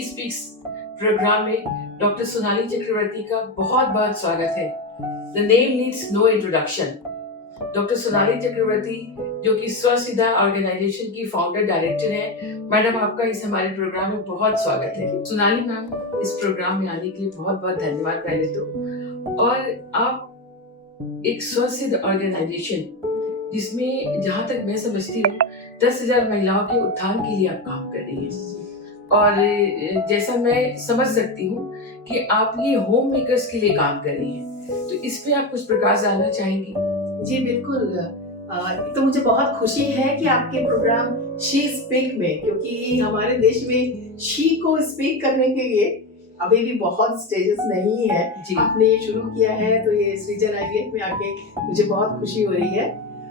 She speaks programme में doctor Sonali Chakraborty का बहुत बहुत स्वागत है। The name needs no introduction. Doctor Sonali Chakraborty जो कि स्वसिद्धा ऑर्गेनाइजेशन की फाउंडर डायरेक्टर हैं। मैडम, आपका इस हमारे प्रोग्राम में बहुत स्वागत है। सोनाली मैम, इस प्रोग्राम में आने के लिए बहुत बहुत धन्यवाद पहले तो। और आप एक स्वसिद्ध ऑर्गेनाइजेशन जिसमें जहाँ तक मैं समझती हूँ 10,000 महिलाओं के उत्थान के लिए आप काम कर रही हैं। और जैसा मैं समझ सकती हूँ कि आप ये होम मेकर्स के लिए काम कर रही हैं, तो इस पे आप कुछ प्रकाश डालना चाहेंगी? जी बिल्कुल। तो मुझे बहुत खुशी है कि आपके प्रोग्राम शी स्पीक में, क्योंकि हमारे देश में शी को स्पीक करने के लिए अभी भी बहुत स्टेजेस नहीं है। आपने ये शुरू किया है तो ये सृजन आईवीएफ में आके मुझे बहुत खुशी हो रही है।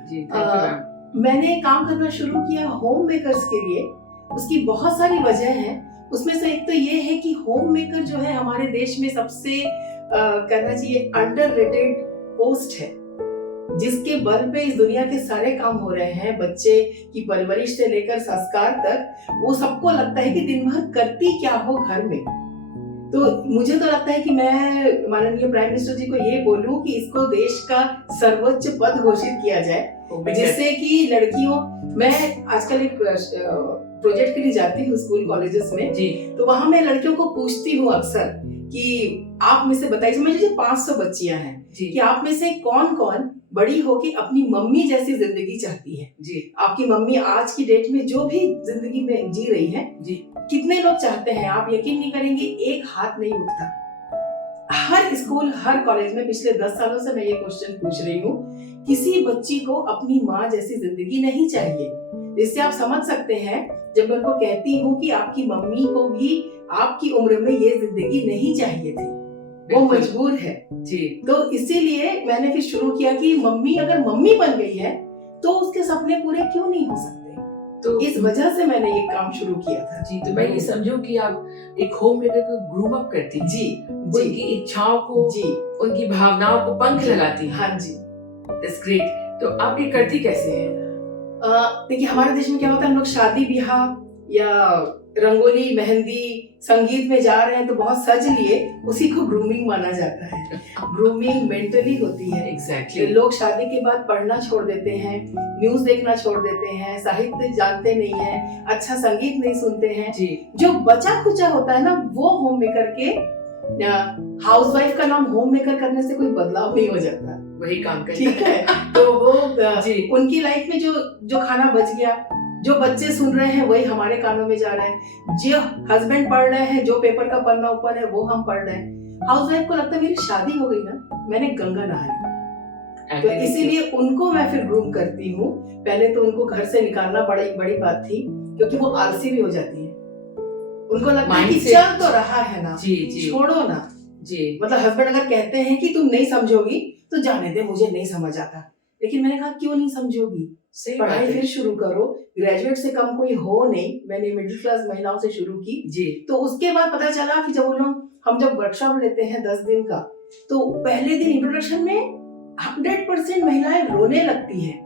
जी, थैंक यू मैम। मैंने काम करना शुरू किया होम मेकर्स के लिए। उसकी बहुत सारी वजह है। उसमें से एक तो ये है कि होम मेकर जो है हमारे देश में सबसे कहना चाहिए अंडररेटेड पोस्ट है, जिसके बल पे इस दुनिया के सारे काम हो रहे हैं। बच्चे की परवरिश से लेकर संस्कार तक वो सबको लगता है कि दिन भर करती क्या हो घर में। तो मुझे तो लगता है कि मैं माननीय प्राइम मिनिस्टर जी को ये बोलूं कि इसको देश का सर्वोच्च पद घोषित किया जाए, जिससे कि लड़कियों, मैं आजकल एक प्रोजेक्ट के लिए जाती हूँ स्कूल कॉलेजेस में जी, तो वहां मैं लड़कियों को पूछती हूँ अक्सर कि आप में से बताइए, मुझे 500 बच्चियां हैं कि आप में से कौन कौन बड़ी होके अपनी मम्मी जैसी जिंदगी चाहती है जी। आपकी मम्मी आज की डेट में जो भी जिंदगी में जी रही है जी, कितने लोग चाहते हैं? आप यकीन नहीं करेंगे, एक हाथ नहीं उठता। हर स्कूल, हर कॉलेज में पिछले 10 सालों से मैं ये क्वेश्चन पूछ रही हूँ, किसी बच्ची को अपनी माँ जैसी जिंदगी नहीं चाहिए। इससे आप समझ सकते हैं, जब मैं उनको कहती हूँ कि आपकी मम्मी को भी आपकी उम्र में ये जिंदगी नहीं चाहिए थी, वो मजबूर है जी। तो इसीलिए मैंने फिर शुरू किया कि मम्मी अगर मम्मी बन गई है तो उसके सपने पूरे क्यों नहीं हो सकते। तो इस वजह से मैंने ये काम शुरू किया था जी। तो मैं ये समझूं कि आप एक होम मेकर को ग्रूम अप करती जी, उनकी इच्छाओं को जी, उनकी भावनाओं को पंख लगाती। हाँ जी, दैट्स ग्रेट। तो आप ये करती कैसे हैं? देखिए, हमारे देश में क्या होता है, हम लोग शादी ब्याह या रंगोली मेहंदी संगीत में जा रहे हैं तो बहुत सज लिए, उसी को ग्रूमिंग माना जाता है। ग्रूमिंग मेंटली होती है। एग्जैक्टली। लोग शादी के बाद पढ़ना छोड़ देते हैं, न्यूज देखना छोड़ देते हैं, साहित्य जानते नहीं हैं, अच्छा संगीत नहीं सुनते हैं जी। जो बचा खुचा होता है ना, वो होम मेकर के, हाउसवाइफ का नाम होम मेकर करने से कोई बदलाव नहीं हो जाता, वही काम करता ठीक है। तो वो उनकी लाइफ में जो खाना बच गया, जो बच्चे सुन रहे हैं वही हमारे कानों में जा रहा है, जो हस्बैंड पढ़ रहे हैं, जो पेपर का पन्ना ऊपर है वो हम पढ़ रहे हैं। हाउसवाइफ को लगता है मेरी शादी हो गई ना, मैंने गंगा नहा ली। तो इसीलिए उनको मैं फिर ग्रूम करती हूँ। पहले तो उनको घर से निकालना बड़ी बात थी, क्योंकि वो आलसी भी हो जाती है। उनको लगता है कि चल तो रहा है ना जी, छोड़ो ना जी। मतलब हस्बैंड अगर कहते हैं कि तुम नहीं समझोगी तो जाने दे, मुझे नहीं समझ आता। लेकिन मैंने कहा क्यों नहीं समझोगी, पढ़ाई फिर शुरू करो। ग्रेजुएट से कम कोई हो नहीं, मैंने मिडिल क्लास महिलाओं से शुरू की जी। तो उसके बाद पता चला कि हम जब वर्कशॉप लेते हैं 10 दिन का, तो पहले दिन इंट्रोडक्शन में 100% महिलाएं रोने लगती हैं।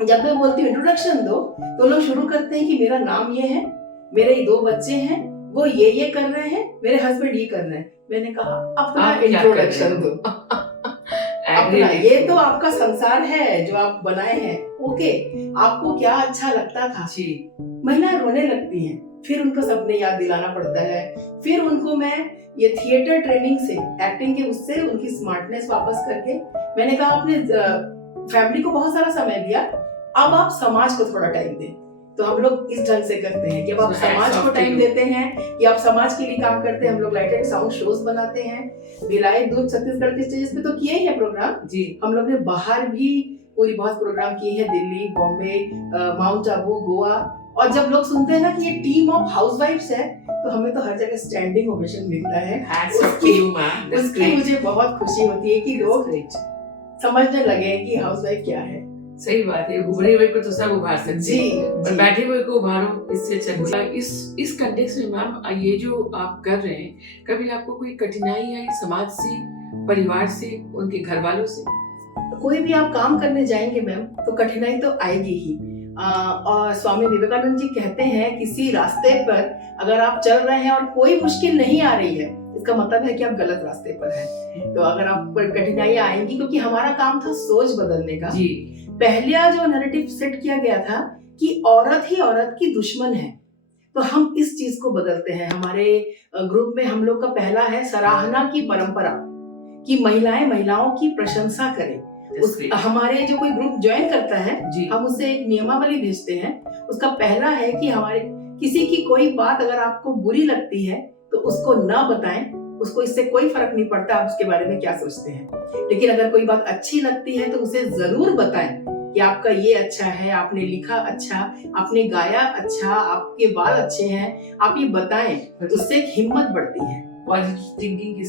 जब मैं बोलती हूँ इंट्रोडक्शन दो, तो लोग शुरू करते हैं कि मेरा नाम ये है, मेरे 2 बच्चे हैं, वो ये कर रहे हैं, मेरे हस्बैंड ये कर रहे हैं। मैंने कहा अपना इंट्रोडक्शन दो। अपना, ये तो आपका संसार है जो आप बनाए हैं, ओके, आपको क्या अच्छा लगता था जी। महिलाएं रोने लगती हैं, फिर उनको सपने याद दिलाना पड़ता है। फिर उनको मैं ये थिएटर ट्रेनिंग से, एक्टिंग के उससे उनकी स्मार्टनेस वापस करके, मैंने कहा आपने फैमिली को बहुत सारा समय दिया, अब आप समाज को थोड़ा टाइम दें। तो हम लोग इस ढंग से करते हैं कि अब आप समाज को टाइम देते हैं, कि आप समाज के लिए काम करते हैं। हम लोग लाइट एंड साउंड शोज बनाते हैं। भिलाई, दुर्ग, छत्तीसगढ़ के स्टेजेस पे तो किए ही है प्रोग्राम जी। हम लोग ने बाहर भी पूरी बहुत प्रोग्राम किए हैं, दिल्ली, बॉम्बे, माउंट आबू, गोवा। और जब लोग सुनते हैं ना कि ये टीम ऑफ हाउसवाइफ्स है, तो हमें तो हर जगह स्टैंडिंग ओवेशन मिलता है। उसकी मुझे बहुत खुशी होती है कि लोग समझने लगे कि हाउसवाइफ क्या है। सही बात है, उभरे हुए को तो सब उभार सकते हैं, पर बैठे हुए को उभारो, इससे अच्छा। इस कंटेक्स्ट में मैम, ये जो आप कर रहे हैं, कभी आपको कोई कठिनाई आई समाज से, परिवार से, उनके घर वालों से? कोई भी आप काम करने जाएंगे मैम, तो कठिनाई तो आएगी ही। और स्वामी विवेकानंद जी कहते हैं किसी रास्ते पर अगर आप चल रहे हैं और कोई मुश्किल नहीं आ रही है, इसका मतलब है कि आप गलत रास्ते पर हैं। तो अगर आप पर कठिनाइयां आएंगी, क्योंकि हमारा काम था सोच बदलने का। जी। पहला जो नैरेटिव सेट किया गया था कि औरत ही औरत की दुश्मन है, तो हम इस चीज को बदलते हैं। हमारे ग्रुप में हम लोग का पहला है सराहना की परंपरा, कि महिलाएं महिलाओं की प्रशंसा करें। हमारे जो कोई ग्रुप ज्वाइन करता है, हम उसे एक नियमावली भेजते हैं। उसका पहला है कि हमारे किसी की कोई बात अगर आपको बुरी लगती है तो उसको ना बताएं, उसको इससे कोई फर्क नहीं पड़ता आप उसके बारे में क्या सोचते हैं। लेकिन अगर कोई बात अच्छी लगती है तो उसे जरूर बताएं कि आपका ये अच्छा है, आपने लिखा अच्छा, आपने गाया अच्छा, आपके बाल अच्छे हैं, आप ये बताएं। उससे एक हिम्मत बढ़ती है पॉजिटिव थिंकिंग के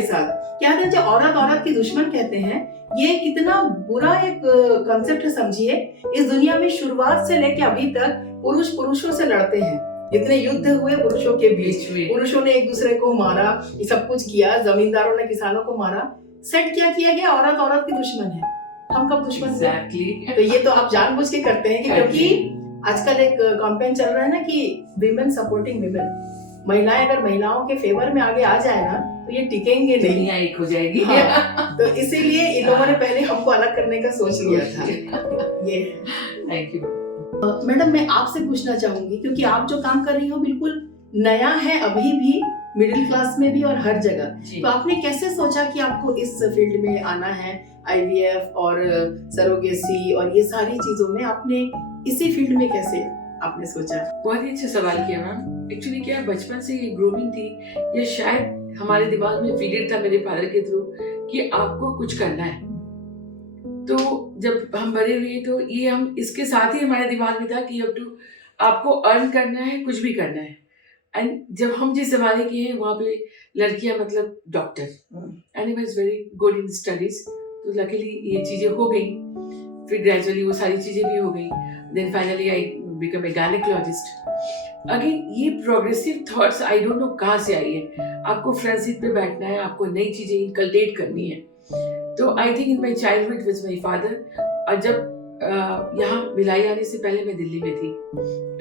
साथ। क्या कहते हैं, जो औरत औरत की दुश्मन कहते हैं, ये कितना बुरा एक कंसेप्ट है। समझिए, इस दुनिया में शुरुआत से लेके अभी तक पुरुष पुरुषों से लड़ते हैं। जितने युद्ध हुए पुरुषों के बीच, पुरुषों ने एक दूसरे को मारा, ये सब कुछ किया, जमींदारों ने किसानों को मारा। सेट क्या किया गया, औरत औरत की दुश्मन है। हम कब दुश्मन exactly. तो ये तो आप जानबूझ के करते हैं कि क्योंकि आजकल एक कैंपेन चल रहा है ना कि विमेन सपोर्टिंग विमेन। महिलाएं अगर महिलाओं के फेवर में आगे आ जाए ना तो ये टिकेंगे नहीं, दुनिया एक हो जाएगी। हाँ, तो इसीलिए इन लोगों ने पहले हमको अलग करने का सोच लिया था। ये थैंक यू मैडम, मैं आपसे पूछना चाहूंगी, क्योंकि आप जो काम कर रही हो बिल्कुल नया है, अभी भी मिडिल क्लास में भी और हर जगह, तो आपने कैसे सोचा कि आपको इस फील्ड में आना है? आईवीएफ और सरोगेसी और ये सारी चीजों में आपने इसी फील्ड में कैसे आपने सोचा? बहुत ही अच्छा सवाल किया मैम। एक्चुअली क्या बचपन से ये ग्रूमिंग थी, या शायद हमारे दिमाग में फीडेड था मेरे फादर के थ्रू कि आपको कुछ करना है। तो जब हम बड़े हुए तो ये हम इसके साथ ही हमारे दिमाग में था कि अब तो आपको अर्न करना है, कुछ भी करना है। एंड जब हम जिस जमाने के हैं वहाँ पे लड़कियां मतलब doctor, and I was very good in studies, तो लकीली ये चीजें हो गई। फिर ग्रेजुअली वो सारी चीजें भी हो गई। Then finally I become a gynaecologist. Again ये progressive thoughts I don't know कहाँ से आई है। आपको फ्रंट सीट पे बैठना है, आपको नई चीजें इनकलकेट करनी है। तो I think in my childhood with my father. और जब यहाँ भिलाई आने से पहले मैं दिल्ली में थी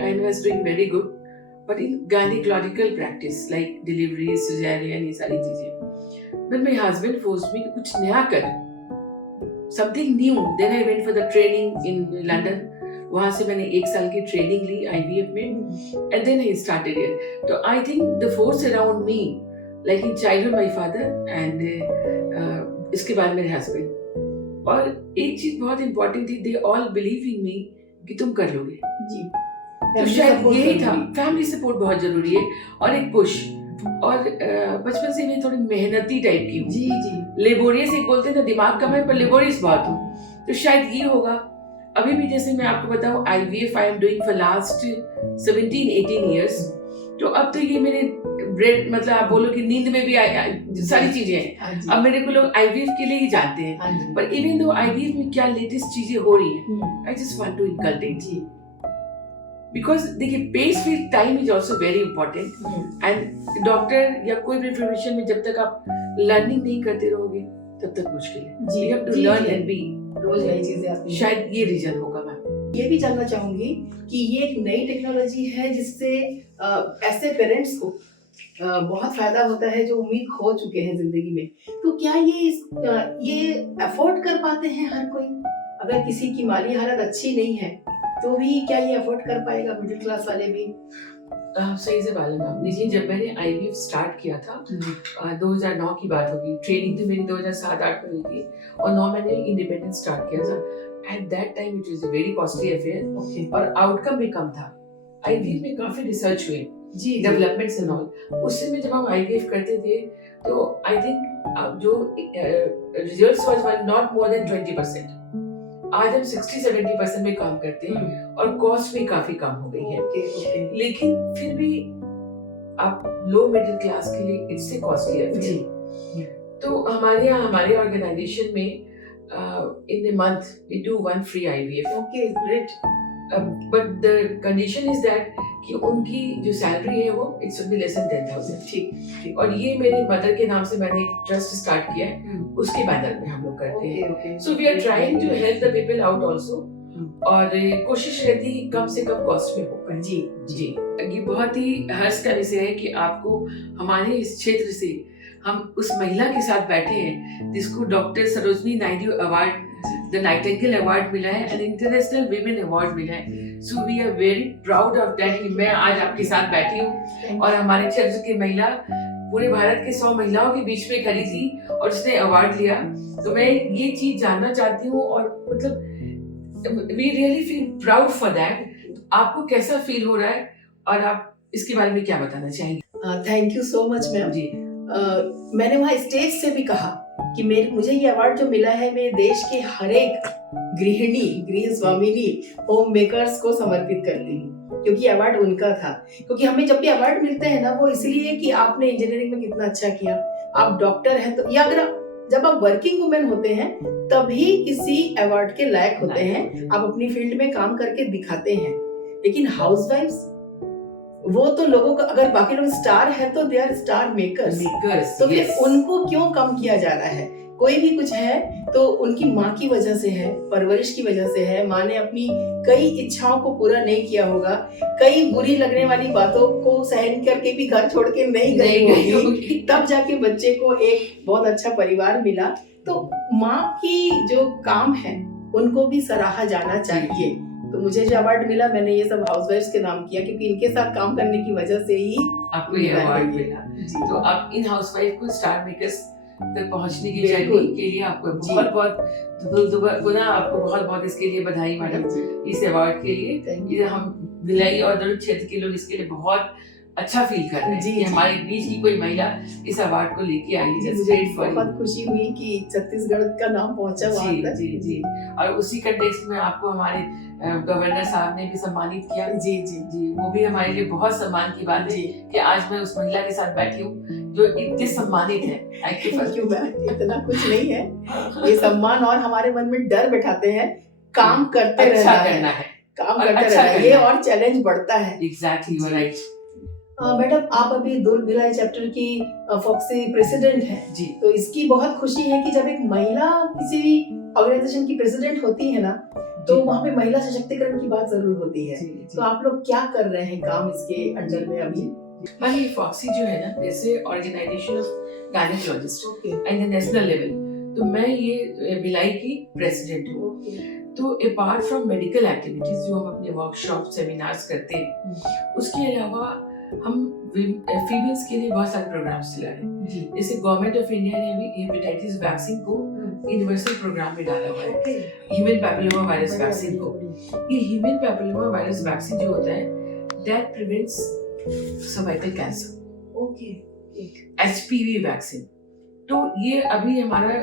and was doing very good, but in gynaecological practice like delivery, caesarean, ये सारी चीजें। When my husband forced me कि कुछ नया कर, something new. Then I went for the training in London. वहाँ से मैंने 1 साल की ट्रेनिंग ली IVF में, and then I started it. तो I think the force around me, like in childhood my father and इसके बाद मेरे husband. और एक चीज बहुत important थी, they all believe in me कि तुम कर लोगे। जी। तो शायद यही था, फैमिली सपोर्ट बहुत जरूरी है और एक पुश। और बचपन से मैं थोड़ी मेहनती टाइप की हूँ। जी जी। लेबोरियस एक बोलते हैं ना, दिमाग कम है पर लेबोरियस बहुत हूँ। तो शायद ये होगा। अभी भी जैसे मैं आपको बताऊँ, IVF I am doing for last 17-18 years। तो अब तो ये मेरे ब्रेड, मतलब आप बोलो कि नींद में भी सारी चीजें हैं। अब मेरे को लोग IVF के लिए ही जानते हैं, पर इवन दो IVF में क्या लेटेस्ट चीजें हो रही हैं, I just want to inculcate. Because देखिए, pace field time is also very important. And doctor या कोई भी प्रोफेशन में जब तक आप लर्निंग नहीं करते रहोगे तब तक मुश्किल है। You have to learn and be, रोज नई चीजें आती हैं। शायद ये रीजन होगा मैम। ये भी जानना चाहूंगी कि ये एक नई टेक्नोलॉजी है जिससे ऐसे पेरेंट्स को बहुत फायदा होता है जो उम्मीद खो चुके हैं जिंदगी में। तो क्या ये अफोर्ड कर पाते हैं हर कोई? अगर किसी की माली हालत अच्छी नहीं है तो भी क्या ये अफोर्ड कर पाएगा, मिडिल क्लास वाले भी? सही से बात है मैम। देखिए, जब मैंने IVF स्टार्ट किया था 2009 की बात होगी, ट्रेनिंग तो मेरी 2007-8 में हुई थी और 9 मैंने इंडिपेंडेंट स्टार्ट किया था। At that time it was a very costly affair और आउटकम भी कम था। IVF में काफी रिसर्च हुए, डेवलपमेंट्स एंड ऑल। उससे में जब हम IVF करते थे तो आई थिंक जो results was not more than 20%। आज हम 60-70% में काम करते हैं और कॉस्ट भी काफी कम हो गई है। लेकिन फिर भी आप लो मिडिल क्लास के लिए इट्स ए कॉस्टली अफेयर। तो हमारे यहाँ, हमारे ऑर्गेनाइजेशन में इन a month we do 1 free IVF. Okay, great. But the condition is that कि उनकी जो सैलरी है वो it should be less than 10,000। ठीक। और ये मेरे मदर के नाम से मैंने एक ट्रस्ट स्टार्ट किया है, उसके बैनर में हम लोग करते हैं। Okay. So we are trying to help the people out also। और कोशिश रहती है कम से कम कॉस्ट में हो पाए। जी जी, ये बहुत ही हर्ष का विषय है कि आपको हमारे इस क्षेत्र से हम उस महिला के साथ बैठे हैं जिसको doctor Sarojini Naidu award, the nightingale award मिला है एंड इंटरनेशनल वीमेन अवार्ड मिला है। So we are very proud of that कि मैं आज आपके साथ बैठी हूँ और हमारे क्षेत्र की महिला पूरे भारत के 100 महिलाओं के बीच में खड़ी थी और उसने अवार्ड लिया। तो मैं ये चीज जानना चाहती हूँ और मतलब we really feel proud for that. आपको कैसा फील हो रहा है और आप इसके बारे में क्या बताना चाहेंगे? Thank you so much ma'am ji. मैंने वहाँ स्टेज से भी कहा कि मुझे ये अवार्ड जो मिला है मैं देश के हर एक गृहिणी, गृह स्वामिनी, होम मेकर्स को समर्पित करती हूँ, क्योंकि अवार्ड उनका था। क्योंकि हमें जब भी अवार्ड मिलते हैं ना, वो इसलिए कि आपने इंजीनियरिंग में कितना अच्छा किया, आप डॉक्टर हैं, तो या अगर जब आप वर्किंग वुमेन होते हैं तभी किसी अवार्ड के लायक होते हैं, आप अपनी फील्ड में काम करके दिखाते हैं। लेकिन हाउसवाइफ्स, वो तो लोगों का, अगर बाकी लोग स्टार है तो दे आर स्टार मेकर्स, तो फिर उनको क्यों कम किया जा रहा है? कोई भी कुछ है तो उनकी माँ की वजह से है, परवरिश की वजह से है। माँ ने अपनी कई इच्छाओं को पूरा नहीं किया होगा, कई बुरी लगने वाली बातों को सहन करके भी घर छोड़ के नहीं गई होगी, तब जाके बच्चे को एक बहुत अच्छा परिवार मिला। तो माँ की जो काम है उनको भी सराहा जाना चाहिए। तो मुझे जो अवार्ड मिला, मैंने ये सब हाउसवाइफ्स के नाम किया, क्योंकि इनके साथ काम करने की वजह से ही आपको ये अवार्ड मिला। तो आप इन हाउसवाइफ को स्टार मेकर्स तक पहुंचने की जर्नी के लिए आपको बहुत बहुत गुना आपको बहुत बहुत इसके लिए बधाई मैडम, इस अवार्ड के लिए। ये हम भिलाई और दुर्ग क्षेत्र के लोग इसके लिए बहुत अच्छा फील कर रहे हैं कि हमारे बीच की कोई महिला इस अवार्ड को लेके आई है। मुझे बहुत खुशी हुई कि छत्तीसगढ़ का नाम पहुंचा वहाँ तक। जी जी। और उसी कंटेक्स्ट में आपको हमारे गवर्नर साहब ने भी सम्मानित किया। जी जी जी, वो भी हमारे लिए बहुत सम्मान की बात है कि आज मैं उस महिला के साथ बैठी हूँ जो इतनी सम्मानित है। थैंक यू मैम, इतना कुछ नहीं है, ये सम्मान और हमारे मन में डर बैठाते हैं, काम करते रहना है, काम करते रहना है, ये और चैलेंज बढ़ता है। Exactly, you are right. Madam, आप अभी दुर्ग भिलाई चैप्टर की फॉक्सी प्रेसिडेंट हैं जी, तो इसकी बहुत खुशी है कि जब एक महिला किसी भी ऑर्गेनाइजेशन की प्रेसिडेंट होती है ना, तो वहाँ पे महिला सशक्तिकरण की बात जरूर होती है। तो आप लोग क्या कर रहे हैं काम इसके अंडर में अभी? हाँ, ये फॉक्सी जो है ना, जैसे organisation of gynaecologist and national level, तो मैं ये भिलाई की प्रेसिडेंट हूँ। तो अपार्ट फ्रॉम मेडिकल एक्टिविटीज जो हम अपने वर्कशॉप सेमिनार्स करते हैं, उसके अलावा हम फीमेल्स के लिए बहुत सारे प्रोग्राम्स चला रहे हैं। जैसे गवर्नमेंट ऑफ इंडिया ने अभी हेपेटाइटिस वैक्सीन को यूनिवर्सल प्रोग्राम में डाला हुआ है, ह्यूमन पैपिलोमा वायरस वैक्सीन को। ये ह्यूमन पैपिलोमा वायरस वैक्सीन जो होता है, that prevents cervical cancer, HPV vaccine. तो ये अभी हमारा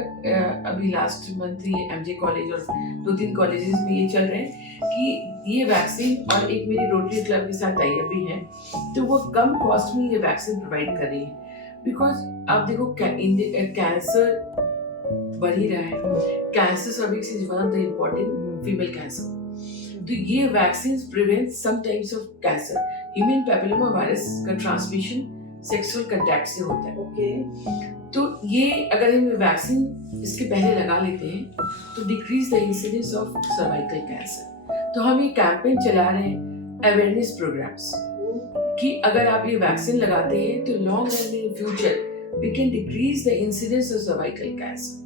अभी लास्ट मंथ ही एमजे कॉलेज और 2-3 कॉलेजेस में ये चल रहे हैं कि ये वैक्सीन, और एक मेरी रोटरी क्लब के साथ टाई अप भी है, तो वो कम कॉस्ट में ये वैक्सीन प्रोवाइड कर रही है। बिकॉज आप देखो कैंसर बढ़ ही रहा है, cancer cervix is one of the important female cancer. तो ये vaccine prevent some types of cancer. Human papilloma virus का ट्रांसमिशन सेक्सुअल कांटेक्ट से होता है। तो ये अगर हम वैक्सीन इसके पहले लगा लेते हैं तो decrease the incidence of cervical cancer. तो हम ये कैंपेन चला रहे हैं, अवेयरनेस प्रोग्राम्स, कि अगर आप ये वैक्सीन लगाते हैं तो long run in future we can decrease the incidence of cervical cancer.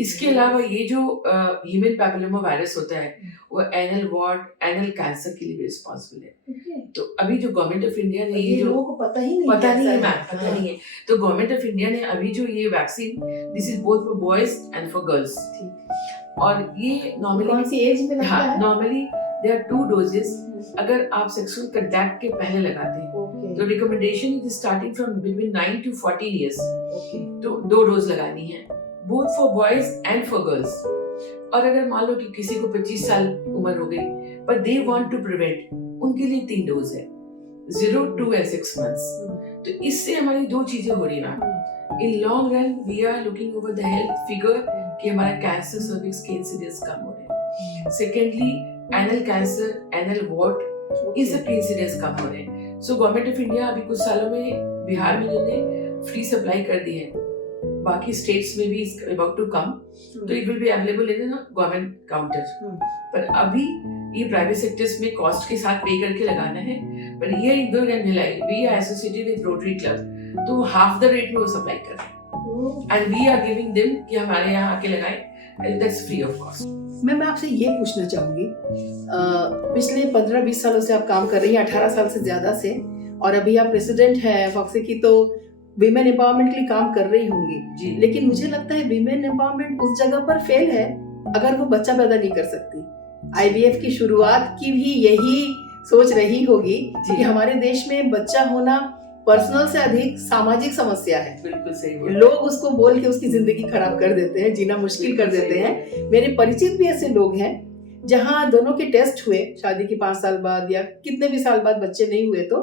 इसके अलावा ये जो ह्यूमन पैपिलोमा वायरस होता है, वो एनल कैंसर के लिए भी रिस्पॉन्सिबल है। तो अभी जो गवर्नमेंट ऑफ इंडिया ने ये जो लोगों को पता नहीं है, तो गवर्नमेंट ऑफ इंडिया ने अभी जो ये vaccine, this is both for boys and for girls, और ये नॉर्मली कौन सी एज में लगता है? Normally there are 2 doses. अगर आप सेक्सुअल कांटेक्ट के पहले लगाते हैं तो recommendation is starting from between 9 to 14 years. तो 2 डोज लगानी है, both for boys and for girls. और अगर मान लो कि किसी को 25 साल उम्र हो गई पर दे वांट टू प्रिवेंट, उनके लिए 3 डोज है, 0, 2 and 6 months। तो इससे हमारी 2 चीजें हो रही हैं। In long run we are looking over the health figure कि हमारा कैंसर सर्विक्स के इंसिडेंस कम हो रहे हैं। Secondly, anal cancer, anal wart, इन सब के इंसिडेंस कम हो रहे हैं। सो गवर्नमेंट ऑफ इंडिया अभी कुछ सालों में बिहार में जो फ्री सप्लाई कर दी है बाकी स्टेट्स में भी अबाउट टू कम, तो it will be available in government counter. पर अभी ये प्राइवेट सेक्टर्स में कॉस्ट के साथ पे करके लगाना है। पर ये Indore and Bhilai we are associated with Rotary Club, तो हाफ द रेट में वो सप्लाई कर रहे हैं and we are giving them कि हमारे यहाँ आके लगाएं, and that's free of cost. मैं आपसे ये पूछना चाहूंगी, पिछले 15-20 सालों से आप काम कर रही हैं, 18 साल से ज्यादा से, और अभी आप प्रेसिडेंट हैं फॉक्सी की, तो विमेन एम्पावरमेंट के लिए काम कर रही होंगी। लेकिन मुझे लगता है विमेन एम्पावरमेंट उस जगह पर फेल है अगर वो बच्चा पैदा नहीं कर सकती। आईवीएफ की शुरुआत की भी यही सोच रही होगी कि हमारे देश में बच्चा होना पर्सनल से अधिक सामाजिक समस्या है। बिल्कुल सही। लोग उसको बोल के उसकी जिंदगी खराब कर देते हैं, जीना मुश्किल कर देते हैं। मेरे परिचित भी ऐसे लोग हैं जहां दोनों के टेस्ट हुए शादी के 5 साल बाद या कितने भी साल बाद बच्चे नहीं हुए, तो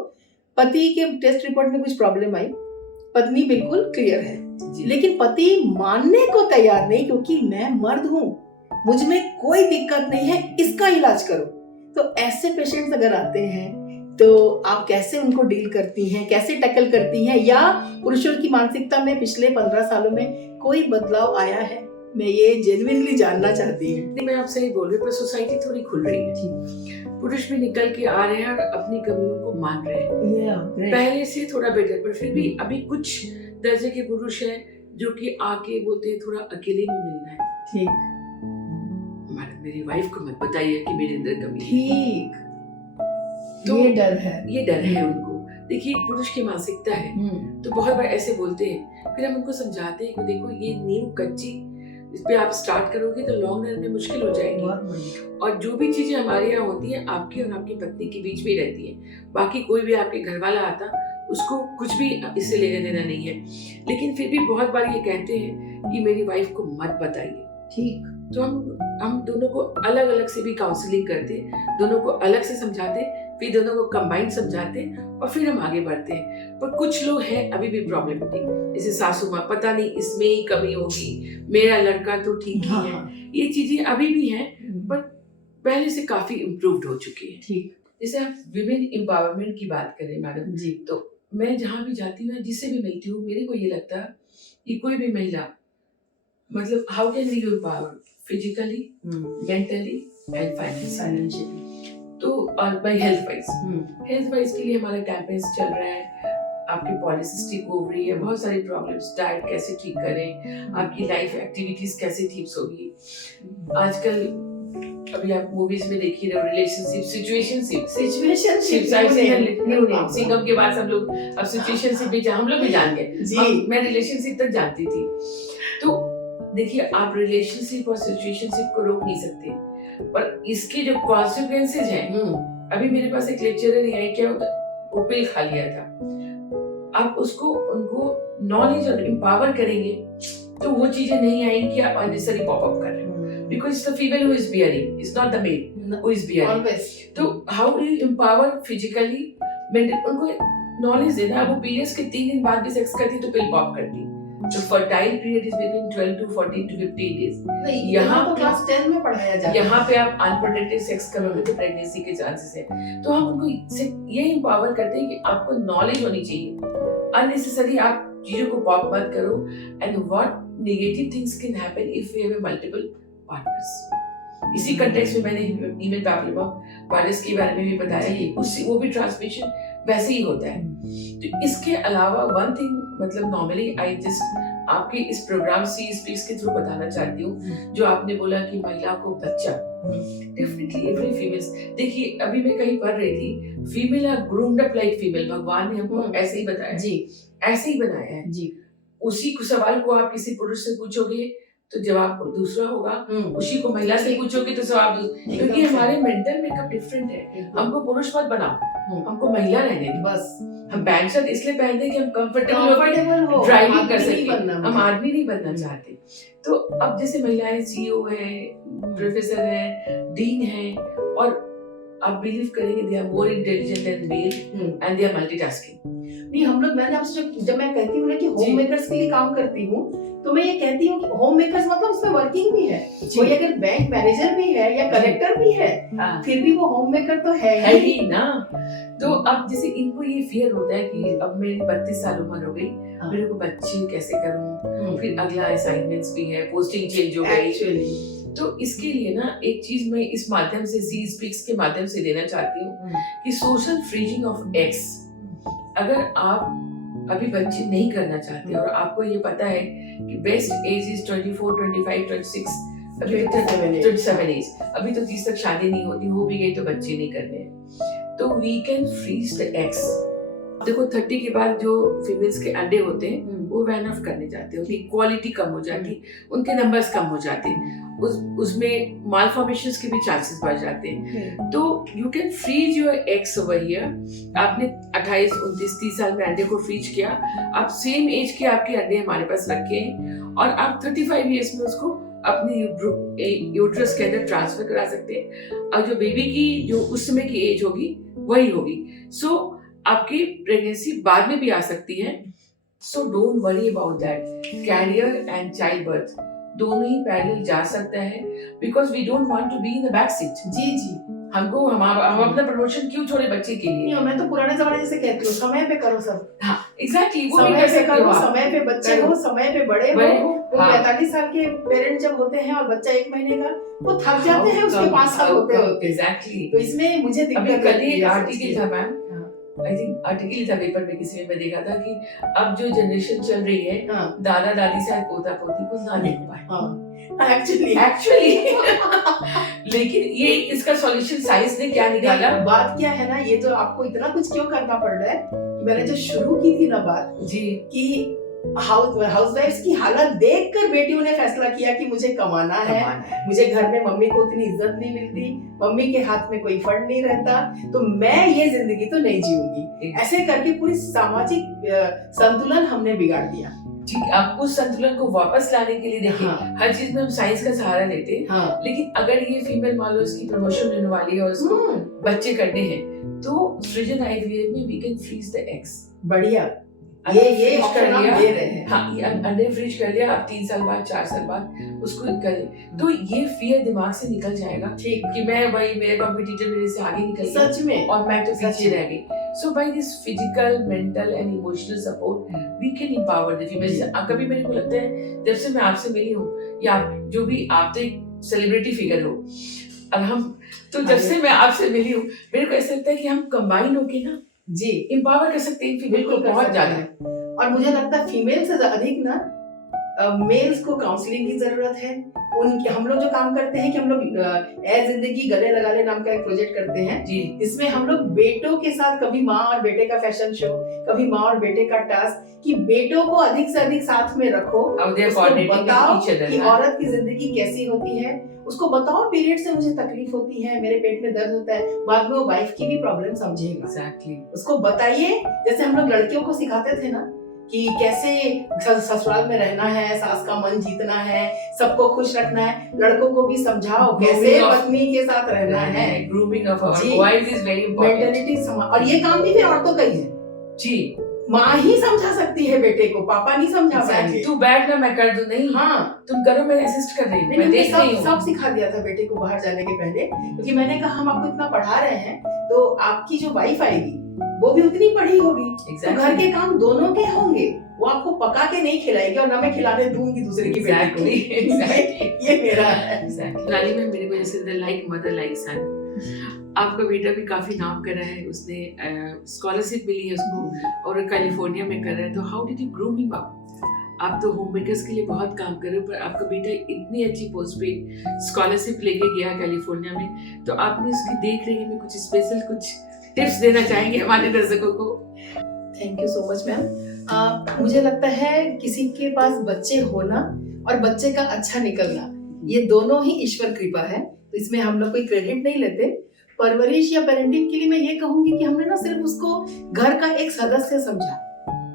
पति के टेस्ट रिपोर्ट में कुछ प्रॉब्लम आई, पत्नी बिल्कुल क्लियर है, लेकिन पति मानने को तैयार नहीं, क्योंकि मैं मर्द हूँ, मुझ में कोई दिक्कत नहीं है, इसका इलाज करो। तो ऐसे पेशेंट्स अगर आते हैं तो आप कैसे उनको डील करती हैं, कैसे टैकल करती हैं, या पुरुषों की मानसिकता में पिछले 15 सालों में कोई बदलाव आया है? मैं ये जेन्युइनली जानना चाहती हूँ। मैं आपसे ही बोल रही हूँ, पर सोसाइटी थोड़ी खुल रही है, पुरुष भी निकल के आ रहे हैं और अपनी कमियों को मान रहे हैं। पहले से थोड़ा बेटर, पर फिर भी अभी कुछ दर्जे के पुरुष हैं जो कि आके बोलते हैं थोड़ा अकेले में मिलना है। ठीक, मेरी वाइफ को मत बताइए कि मेरे अंदर कमी है। ठीक, तो ये डर है उनको। देखिए पुरुष की मानसिकता है, तो बहुत बार ऐसे बोलते हैं, फिर हम उनको समझाते हैं कि देखो ये नींव कच्ची, इस पे आप स्टार्ट करोगे तो लॉन्ग रन में मुश्किल हो जाएगी। और जो भी चीजें हमारे यहाँ होती हैं आपकी और आपकी पत्नी के बीच में रहती है, बाकी कोई भी आपके घर वाला आता उसको कुछ भी इससे लेना देना नहीं है। लेकिन फिर भी बहुत बार ये कहते हैं कि मेरी वाइफ को मत बताइए। ठीक, तो हम दोनों को अलग अलग से भी काउंसलिंग करते, दोनों को अलग से समझाते, फिर दोनों को कंबाइन समझाते और फिर हम आगे बढ़ते हैं। पर कुछ लोग हैं अभी भी प्रॉब्लमेटिक, जैसे सासू माँ, पता नहीं इसमें ही कमी होगी, मेरा लड़का तो ठीक ही है। ये चीजें अभी भी हैं, पर पहले से काफी इम्प्रूव्ड हो चुकी है। ठीक, जैसे आप विमेन एम्पावरमेंट की बात करें मैडम जी, तो मैं जहाँ भी जाती हूँ, जिससे भी मिलती हूँ, मेरे को ये लगता है कि कोई भी महिला, मतलब how can we empower physically, mentally and financially, तो और बाय हेल्थ वाइज के लिए हमारा कैंपेन्स चल रहा है। आपकी पॉलिसिस्टिक ओवरी है, बहुत सारी प्रॉब्लम्स, डाइट कैसे ठीक करें, आपकी लाइफ एक्टिविटीज कैसे ठीक होगी। आजकल अभी आप मूवीज में देखिए सिचुएशनशिप सिंघम के बाद सब लोग अब सिचुएशनशिप भी, हम लोग भी जान गए, मैं रिलेशनशिप तक जानती थी। तो देखिए आप रिलेशनशिप और सिचुएशनशिप को रोक नहीं सकते, पर इसके जो कॉन्सिक्वेंसेज हैं, अभी मेरे पास एक लेक्चरर है, क्या वो पिल खा लिया था, आप उसको उनको नॉलेज और एम्पावर करेंगे तो वो चीजें नहीं आएंगी आप अननेसेसरी पॉप अप कर रहे हो, because it's the female who is bearing, it's not the male who is bearing. Always. तो how do you empower physically, उनको नॉलेज देना। वो पीरियड्स के 3 दिन बाद भी सेक्स करती तो पिल पॉप करती। तो fertile period is between 12 to 14 to 15 days. यहाँ तो क्लास 10 में पढ़ाया जाता है। यहाँ पे आप अनप्रोटेक्टेड सेक्स करोगे तो प्रेगनेंसी के चांसेस है। तो हम उनको ये एम्पावर करते हैं कि आपको नॉलेज होनी चाहिए, अननेसेसरी आप चीजों को पॉप मत करो। And what negative things can happen if we have multiple partners. इसी कंटेक्स्ट में मैंने ईमेल पैपिलोमा वायरस के बारे में भी बताया कि उससे वो भी ट्रांसमिशन वैसे ही होता है। तो इसके अलावा वन थिंग, मतलब नॉर्मली आई जस्ट आपके इस प्रोग्राम सी स्पीक्स के थ्रू बताना चाहती हूँ, जो आपने बोला कि महिला को बच्चा, डेफिनेटली एवरी फीमेल्स, देखिए अभी मैं कहीं पढ़ रही थी, female are groomed up like female, भगवान ने हमको ऐसे ही बताया जी, ऐसे ही बनाया है जी। उसी सवाल को आप किसी पुरुष से पूछोगे तो जवाब दूसरा होगा, उसी को महिला से पूछोगे तो जवाब दूसरा, क्योंकि हमारे मेंटल मेकअप डिफरेंट है। हमको पुरुष मत बनाओ, हमको महिला रहने दो बस। हम पैंट शर्ट इसलिए पहनते हैं कि हम कंफर्टेबल हो, ड्राइविंग कर सके, हम आदमी नहीं बनना चाहते। तो अब जैसे महिलाएं सीईओ है, प्रोफेसर है, डीन है, और आप बिलीव करेंगे they are more intelligent than male and they are multitasking. नहीं हम लोग, मैंने आपसे जब मैं कहती हूँ ना कि जी। होम मेकर्स के लिए काम करती हूँ, तो मैं ये कहती हूँ कि होम मेकर्स मतलब उसमें वर्किंग भी है, जी। कोई अगर बैंक मैनेजर भी है या जी। कलेक्टर भी है, हाँ, फिर भी वो होम मेकर तो है है ही। ही ना। तो अब जैसे इनको ये फियर होता है कि अब मेरी 32 साल उम्र हो गई, हाँ। मेरे को बच्चे कैसे करूं, फिर अगला असाइनमेंट्स भी है, पोस्टिंग चेंज हो गई। एक्चुअली तो इसके लिए ना एक चीज मैं इस माध्यम से सी स्पीक्स के माध्यम से देना चाहती हूँ कि सोशल फ्रीजिंग ऑफ एक्स, अगर आप अभी बच्चे नहीं करना चाहते और आपको ये पता है कि बेस्ट एज इज 24, 25, 26, अभी तो 27 एज, अभी तो 30 तक शादी नहीं होती, हो भी गई तो बच्चे नहीं करने हैं, तो we can freeze the eggs. देखो 30 के बाद जो फीमेल्स के अंडे होते हैं वो वैन ऑफ करने जाते हैं, उनकी क्वालिटी कम हो जाती, उनके नंबर्स कम हो जाते हैं, उसमें मालफॉर्मेशंस के भी चांसेस बढ़ जाते हैं। तो you can freeze your eggs over here. आपने 28, 29, 30 साल में अंडे को फ्रीज किया, आप सेम एज के आपके अंडे हमारे पास रखे हैं और आप 35 ईयर्स में उसको अपने यूट्रस के अंदर ट्रांसफर करा सकते हैं और जो बेबी की जो उस समय की एज होगी वही होगी। सो आपकी प्रेगनेंसी बाद में भी आ सकती है। So don't worry about that. Career and child birth दोनों ही पैरेलल जा सकता है, because we don't want to be in the back seat. जी जी, हम अपना प्रमोशन क्यों छोड़े बच्चे के लिए? नहीं, मैं तो पुराने जमाने जैसे कहती हूँ, समय पे करो सब। हाँ एग्जैक्टली, वो भी समय कर पे सकते हो करो, आप। समय पे बच्चे हो, समय पे बड़े हो। वो हाँ। 45 साल के पेरेंट जब होते हैं और बच्चा 1 महीने का, वो थक जाते हैं उसके 5 साल होते होते। एग्जैक्टली। तो इसमें मुझे अभी दिक्कत कल लगती ही है। आर्टिकल था मैम, आई थिंक आर्टिकल था पेपर में, किसी में मैं देखा था कि अब जो जनरेशन चल रही है, हाँ दादा दादी शायद पोता पोती को ना देख पाए। हाँ एक्चुअली लेकिन ये इसका सॉल्यूशन साइंस ने क्या निकाला? बात क्या है ना, ये तो आपको इतना कुछ क्यों करना पड़ रहा है कि मैंने जो शुरू की थी ना बात जी कि हाउसवाइफ्स की हालत देखकर बेटियों ने फैसला किया कि मुझे कमाना है, मुझे घर में मम्मी को उतनी इज्जत नहीं मिलती, मम्मी के हाथ में कोई फंड नहीं रहता, तो मैं ये जिंदगी तो नहीं जीऊंगी। ऐसे करके पूरी सामाजिक संतुलन हमने बिगाड़ दिया। ठीक, आप उस संतुलन को वापस लाने के लिए देखिए, हाँ। हर चीज में हम साइंस का सहारा लेते हैं। हाँ। लेकिन अगर ये फीमेल मान लो इसकी प्रमोशन होने वाली है और उसको बच्चे करने हैं, तो सृजन आईवीएफ में we can freeze the eggs. बढ़िया, ये कर लिया, दे रहे हैं। हाँ, ये अंडे फ्रीज कर लिया, आप 3 साल बाद 4 साल बाद उसको करें, तो ये फियर दिमाग से निकल जाएगा ठीक कि मैं भाई मेरे कॉम्पिटिटर मेरे से आगे निकल गया सच में, और मैं तो सच पीछे रह गई। So by this physical, mental and emotional support we can empower the females. कभी मेरे को लगता है जब से मैं आपसे मिली हूँ या आप जो भी, आप तो एक सेलिब्रिटी फिगर हो और हम, तो जब से मैं आपसे मिली हूँ मेरे को ऐसा लगता है कि हम कंबाइन होके ना जी एम्पावर कर सकते हैं फीमेल को बहुत ज्यादा। और मुझे लगता है फीमेल से अधिक ना मेल्स को काउंसलिंग की जरूरत है। उनके हम लोग जो काम करते हैं कि हम लोग ए जिंदगी गले लगा ले नाम का एक प्रोजेक्ट करते हैं जी, इसमें हम लोग बेटों के साथ कभी माँ और बेटे का फैशन शो, कभी माँ और बेटे का टास्क, कि बेटों को अधिक से अधिक साथ में रखो, उसको बताओ कि औरत की जिंदगी कैसी होती है, उसको बताओ पीरियड से मुझे तकलीफ होती है, मेरे पेट में दर्द होता है, बाद में वो वाइफ की भी प्रॉब्लम समझेगा। एग्जैक्टली। उसको बताइए, जैसे हम लोग लड़कियों को सिखाते थे ना कि कैसे ससुराल में रहना है, सास का मन जीतना है, सबको खुश रखना है, लड़कों को भी समझाओ कैसे पत्नी के साथ रहना है। Grooming of our wife is very important. Mentality और ये काम भी फिर औरतों का ही है जी। माँ ही समझा सकती है बेटे को, पापा नहीं समझा पाएंगे। तू बैठ ना, मैं कर दूं। नहीं, हाँ तुम करो, मैं असिस्ट कर रही हूँ, मैं देख रही हूँ। सब सिखा दिया था बेटे को बाहर जाने के पहले, क्योंकि मैंने कहा हम आपको इतना पढ़ा रहे हैं तो आपकी जो वाइफ आएगी वो भी उतनी पढ़ी होगी। तो घर के काम दोनों के होंगे, वो आपको पका के नहीं खिलाएगी और ना मैं खिलाने दूंगी दूसरे की बेटी को। ये मेरा है। लाली में मेरे को जैसे लाइक मदर लाइक सन। आपका बेटा भी काफी नाम कर रहा है, उसने स्कॉलरशिप मिली है उसको और कैलिफोर्निया में कर रहा है। तो how did you groom him up? आप तो होम मेकर्स के लिए बहुत काम कर रहे हो, पर आपका बेटा इतनी अच्छी पोस्ट पे स्कॉलरशिप लेके गया कैलिफोर्निया में, तो आपने उसकी देख रेख में कुछ स्पेशल कुछ टिप्स देना चाहेंगे हमारे दर्शकों को? Thank you so much ma'am. मुझे लगता है किसी के पास बच्चे होना और बच्चे का अच्छा निकलना, ये दोनों ही ईश्वर कृपा है, तो इसमें हम लोग कोई क्रेडिट नहीं लेते। परवरिश या पेरेंटिंग के लिए मैं ये कहूंगी कि हमने ना सिर्फ उसको घर का एक सदस्य समझा।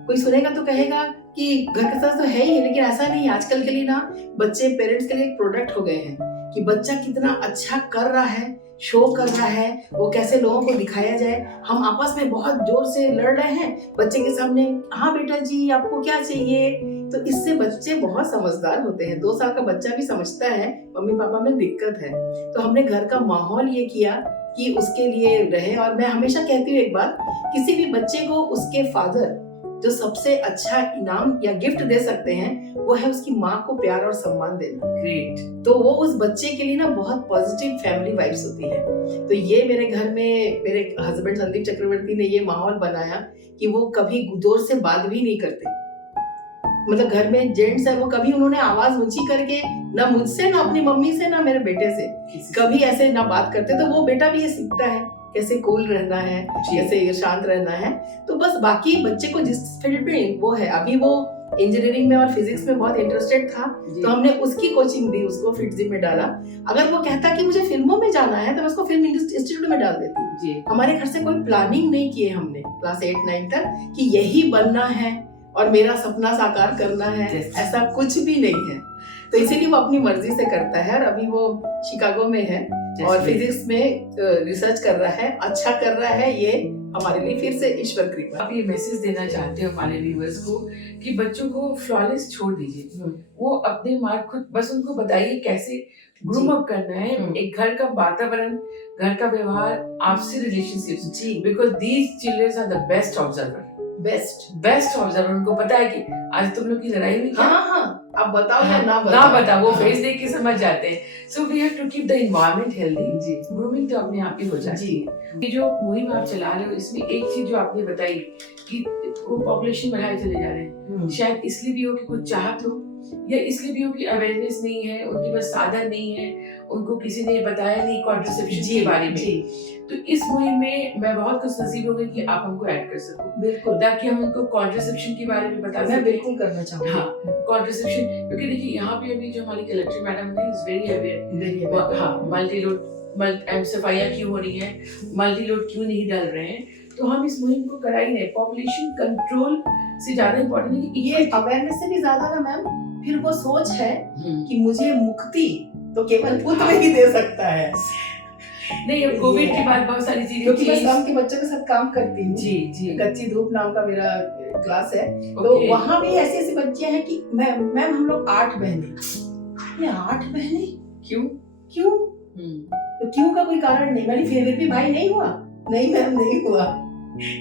कोई सुनेगा तो कहेगा कि घर का सदस्य तो है ही, लेकिन ऐसा नहीं। आजकल के लिए ना बच्चे पेरेंट्स के लिए एक प्रोडक्ट हो गए हैं कि बच्चा कितना अच्छा कर रहा है, शो कर रहा है, वो कैसे लोगों को दिखाया जाए। हम आपस में बहुत जोर से लड़ रहे हैं बच्चे के सामने, हाँ बेटा जी आपको क्या चाहिए। तो इससे बच्चे बहुत समझदार होते हैं। 2 साल का बच्चा भी समझता है मम्मी पापा में दिक्कत है। तो हमने घर का माहौल ये किया कि उसके लिए रहे। और मैं हमेशा कहती हूँ एक बात, किसी भी बच्चे को उसके फादर जो सबसे अच्छा इनाम या गिफ्ट दे सकते हैं वो है उसकी माँ को प्यार और सम्मान देना। ग्रेट। तो वो उस बच्चे के लिए ना बहुत पॉजिटिव फैमिली वाइब्स होती है। तो ये मेरे घर में मेरे हस्बैंड संदीप चक्रवर्ती ने ये माहौल बनाया कि वो कभी जोर से बात भी नहीं करते। मतलब घर में जेंट्स है, वो कभी उन्होंने आवाज ऊंची करके ना मुझसे, ना अपनी मम्मी से, ना मेरे बेटे से कभी ऐसे ना बात करते। तो वो बेटा भी ये सीखता है कैसे कूल रहना है, कैसे शांत रहना है। तो बस बाकी बच्चे को जिस फील्ड में वो है, अभी वो इंजीनियरिंग में और फिजिक्स में बहुत इंटरेस्टेड था, तो हमने उसकी कोचिंग दी, उसको फिटजी में डाला। अगर वो कहता कि मुझे फिल्मों में जाना है तो मैं उसको फिल्म इंस्टीट्यूट में डाल देती। हमारे घर से कोई प्लानिंग नहीं किए हमने क्लास 8-9 तक कि यही बनना है और मेरा सपना साकार करना है, ऐसा कुछ भी नहीं है। तो इसीलिए वो अपनी मर्जी से करता है। और अभी वो शिकागो में है और फिजिक्स में रिसर्च कर रहा है, अच्छा कर रहा है। ये हमारे लिए फिर से ईश्वर कृपा। आप ये मैसेज देना चाहते हो हमारे व्यूअर्स को कि बच्चों को फ्लॉलेस छोड़ दीजिए, वो अपने मार्क खुद, बस उनको बताइए कैसे ग्रूम अप करना है। एक घर का वातावरण, घर का व्यवहार, आपसी relationships, because these children are the best observer. Best observer, उनको पता है कि आज तुम लोग की लड़ाई हुई क्या। हाँ, आप बताओ या ना बताओ, वो फेस देख के समझ जाते हैं। So we have to keep the environment healthy. Grooming तो अपने आप ही हो जाती है। ये जो मुहिम आप चला रहे हो, इसमें एक चीज जो आपने बताई कि वो पॉपुलेशन बढ़ाए चले जा रहे हैं, शायद इसलिए भी हो कि कुछ चाहत हो, या इसलिए भी हो कि अवेयरनेस नहीं है, उनके पास साधन नहीं है, उनको किसी ने बताया नहीं कॉन्ट्रासेप्शन के बारे में। तो इस मुहिम में मैं बहुत खुश नसीब हो गई कि आप हमको ऐड कर सको। बिल्कुल, ताकि हम उनको कॉन्ट्रासेप्शन के बारे में बता सकें। मैं बिल्कुल करना चाहूँगी। हाँ, कॉन्ट्रासेप्शन, क्योंकि देखिए यहाँ पे अभी जो हमारी कलेक्टर मैडम है इज वेरी अवेयर। हाँ, मल्टी लोड सफाइयाँ क्यों हो रही है, मल्टी लोड क्यों नहीं डाल रहे हैं, तो हम इस मुहिम को करा ही नहीं। पॉपुलेशन कंट्रोल से ज्यादा इम्पोर्टेंट है कि ये अवेयरनेस से भी ज्यादा ना मैम, फिर वो सोच है कि मुझे मुक्ति तो केवल खुद में ही दे सकता है। नहीं, अब कोविड के बाद बहुत सारी चीजें, क्योंकि मैं गांव के बच्चों के साथ काम करती हूँ। जी। कच्ची धूप नाम का मेरा क्लास है। तो वहाँ भी ऐसी ऐसी बच्चियां हैं कि मैम हम लोग 8 बहनें। 8 बहनें क्यों? तो क्यों का कोई कारण नहीं। मैंने फिर भी भाई नहीं हुआ, नहीं मैम नहीं हुआ।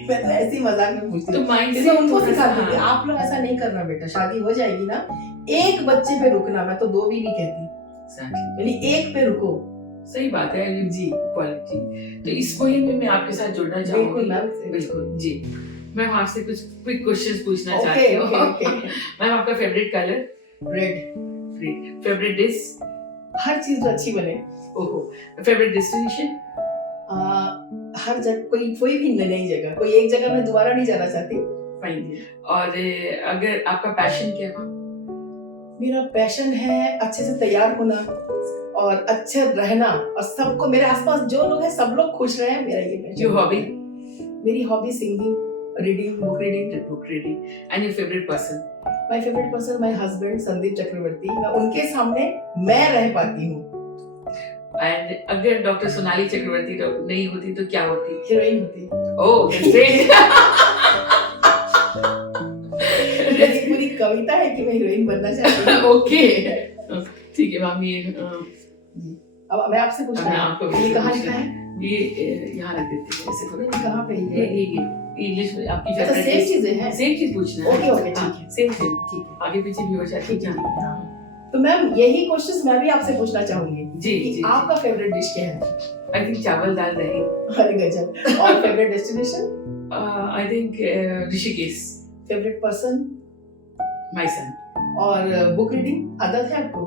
मैं तो ऐसी मजाक में पूछती हूँ। तो उनको सिखाती थी, आप लोग ऐसा नहीं करना बेटा, शादी हो जाएगी ना, एक बच्चे पे रुकना, मैं तो 2 भी नहीं कहती, यानी 1 पे रुको। सही बात है जी, क्वालिटी। तो इस मुहिम में मैं आपके साथ जुड़ना चाहूंगी। बिल्कुल जी। मैम आपसे कुछ क्विक क्वेश्चंस पूछना चाहती हूँ। मैम आपका favourite colour? Red. Favourite dish? हर चीज जो अच्छी बने। ओहो। Favourite destination? हर जगह, कोई भी नई जगह, कोई एक जगह मैं दोबारा नहीं जाना चाहती। फाइन। और अगर आपका पैशन क्या है? मेरा पैशन है अच्छे से तैयार होना और अच्छे रहना, और सबको, मेरे आसपास जो लोग हैं सब लोग खुश रहे, मेरा ये पैशन। Your hobby? मेरी hobby singing, reading, book reading. And your favourite person? My favourite person my husband Sandeep Chakraborty. मैं उनके सामने मैं रह पाती हूँ। एंड अगर डॉक्टर सोनाली चक्रवर्ती नहीं होती तो क्या होती? हीरोइन होती। Oh that's great. मेरी पूरी कविता है कि मैं हीरोइन बनना चाहती हूँ। ओके, ठीक है मैम। ये अब मैं आपसे पूछना है, ये कहाँ लिखा है? ये यहाँ रख देते हैं, ऐसे थोड़ा। कहाँ पे है? ये इंग्लिश में आपकी फेवरेट सेम चीजें हैं, सेम चीज पूछना है। ओके ठीक है, सेम ठीक है, आगे पीछे भी हो जाए। ठीक है। तो मैम यही क्वेश्चंस मैं भी आपसे पूछना चाहूंगी जी। आपका फेवरेट डिश क्या है? आई थिंक चावल दाल दही। अरे गजब। और favourite destination? I think Rishikesh. Favourite person? My son. और बुक रीडिंग आदत है आपको?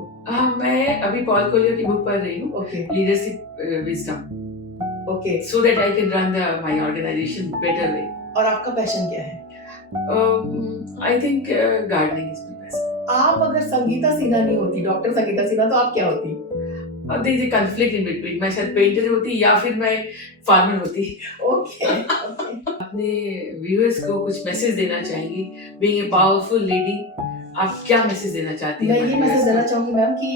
मैं अभी पॉल कोलियो की बुक पढ़ रही हूँ। Okay. Leadership wisdom. Okay. So that I can run my organization better way. और आपका पैशन क्या है? I think gardening is my passion. आप अगर संगीता सिन्हा नहीं होती, डॉक्टर संगीता सिन्हा, तो आप क्या होती? There is a conflict in between. मैं शायद पेंटर होती या फिर मैं फार्मर होती। ओके। अपने व्यूअर्स को कुछ मैसेज देना चाहेंगी, बीइंग अ पावरफुल लेडी, आप क्या मैसेज देना चाहती हैं? मैं ये मैसेज देना चाहूंगी मैम कि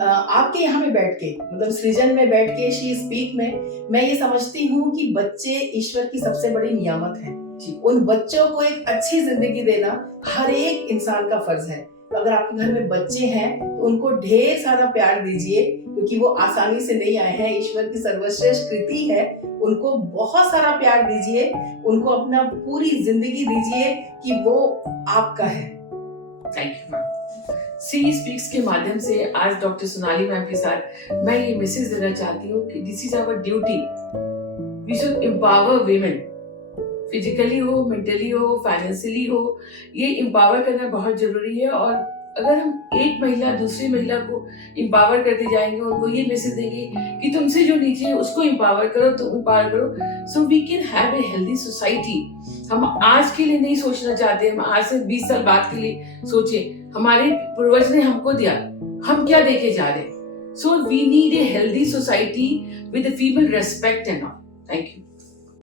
आपके यहाँ में बैठ के, मतलब सृजन में बैठ के, शी स्पीक में, मैं ये समझती हूँ कि बच्चे ईश्वर की सबसे बड़ी नियामत है। उन बच्चों को एक अच्छी जिंदगी देना हर एक इंसान का फर्ज है। तो अगर आपके घर में बच्चे हैं तो उनको ढेर सारा प्यार दीजिए, क्योंकि वो आसानी से नहीं आए हैं, ईश्वर की सर्वश्रेष्ठ कृति है। उनको बहुत सारा प्यार दीजिए, उनको अपना पूरी जिंदगी दीजिए कि वो आपका है। Thank you ma'am. She speaks के माध्यम से आज डॉक्टर सोनाली मैम के साथ मैं ये मैसेज देना चाहती हूँ कि this is our duty. We should empower women, physically हो, मेंटली हो, फाइनेंशियली हो। ये एम्पावर करना बहुत जरूरी है। और अगर हम एक महिला दूसरी महिला को एम्पावर करते जाएंगे, उनको ये मैसेज देंगे कि तुमसे जो नीचे है उसको एम्पावर करो, तुम एम्पावर करो, so we can have a healthy society. हम आज के लिए नहीं सोचना चाहते, हम आज से 20 साल बाद के लिए सोचें। हमारे पूर्वज ने हमको दिया, हम क्या देके जा रहे हैं। So we need a healthy society with female respect and all. Thank you.